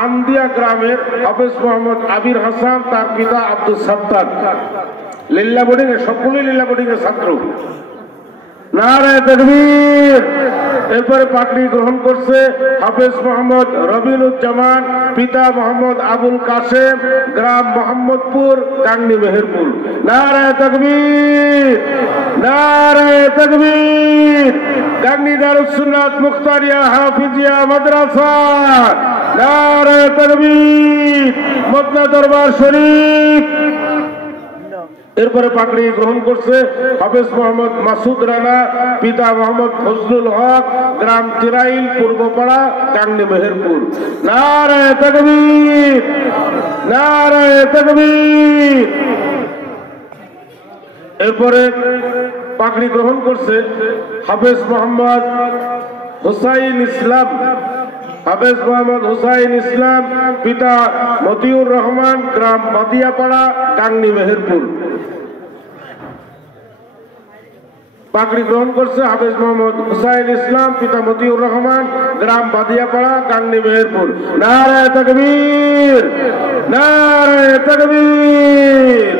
আমদিয়া গ্রামের হাফেজ মোহাম্মদ আবির হাসান, তার পিতা আব্দুল সাত্তার। লিল্লা বোর্ডিং এ সকলেই লিল্লা বোর্ডিং এর ছাত্র। নারে তাকবীর। এরপরে পাগড়ি গ্রহণ করছে হাফেজ মোহাম্মদ রবিনুজ্জামান, পিতা মোহাম্মদ আবুল কাসেম, গ্রাম মোহাম্মদপুর, গাংনী মেহেরপুর। নারে তাকবীর, নারে তাকবীর। গাংনী দারুস সুন্নাত মুখতারিয়া হাফিজিয়া মাদ্রাসা। নারে তাকবীর। মদনা দরবার শরীফ। এরপরে পাগড়ি গ্রহণ করছে হাফেজ মোহাম্মদ মাসুদ রানা, পিতা মোহাম্মদ ফজলুল হক, গ্রাম চিরাইল, পূর্বপাড়া, গাংনী মেহেরপুর। নারে তাকবীর, নারে তাকবীর। এরপরে পাগড়ি গ্রহণ করছে হাফেজ মোহাম্মদ হুসাইন ইসলাম, হাফেজ মোহাম্মদ হুসাইন ইসলাম, পিতা মতিউর রহমান, গ্রাম বাদিয়াপাড়া, গাংনী মেহেরপুর। পাগড়ি গ্রহণ করছে হাফেজ মোহাম্মদ হুসাইন ইসলাম, পিতা মতিউর রহমান, গ্রাম বাদিয়াপাড়া, গাংনী মেহেরপুর। নারে তাকবীর, নারে তাকবীর।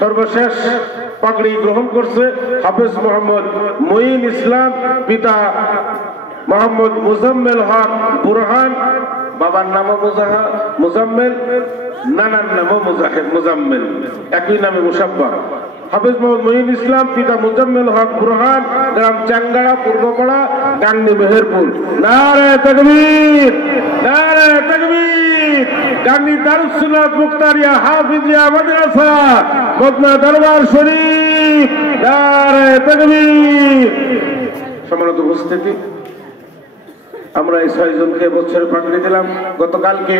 সর্বশেষ পাগড়ি গ্রহণ করছে হাফেজ মোহাম্মদ মঈন ইসলাম, পিতা মোহাম্মদ মুজাম্মেল হক বুরহান, বাবার নামও মুজাম্মেল, নানার নামও মুজাম্মেল, একই নামে মুসাব্বা। হাফেজ মোহাম্মদ মঈন ইসলাম, পিতা মুজাম্মেল হক বুরহান, গ্রাম চাঙ্গাড়া, পূর্বপাড়া, গাংনী মেহেরপুর। নারে তাকবীর, নারে তাকবীর। গাংনী দারুস সুন্নাত মুখতারিয়া হাফিজিয়া মাদ্রাসা, মদনা দরবার শরীফ। নারে তাকবীর। সম্মানিত উপস্থিতি, আমরা এই 6 জনকে বছরে পাগড়ি দিলাম। গতকালকে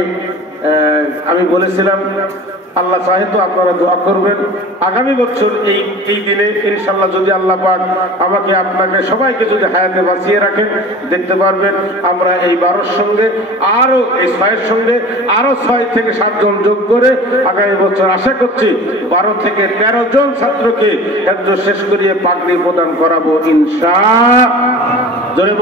আমি বলেছিলাম আল্লাহ চাহে তো আপনারা দোয়া করবেন। আগামী বছর এই দিনে ইনশাল্লাহ যদি আল্লাহ পাক আমাকে আপনাকে সবাইকে যদি হায়াতে বাঁচিয়ে রাখেন, দেখতে পারবেন আমরা এই 12-র সঙ্গে আরো এই 6-এর সঙ্গে আরো 6 থেকে 7 জন যোগ করে আগামী বছর আশা করছি 12 থেকে 13 জন ছাত্রকে হেফজ শেষ করিয়ে পাগড়ি প্রদান করাবো ইনশাআল্লাহ।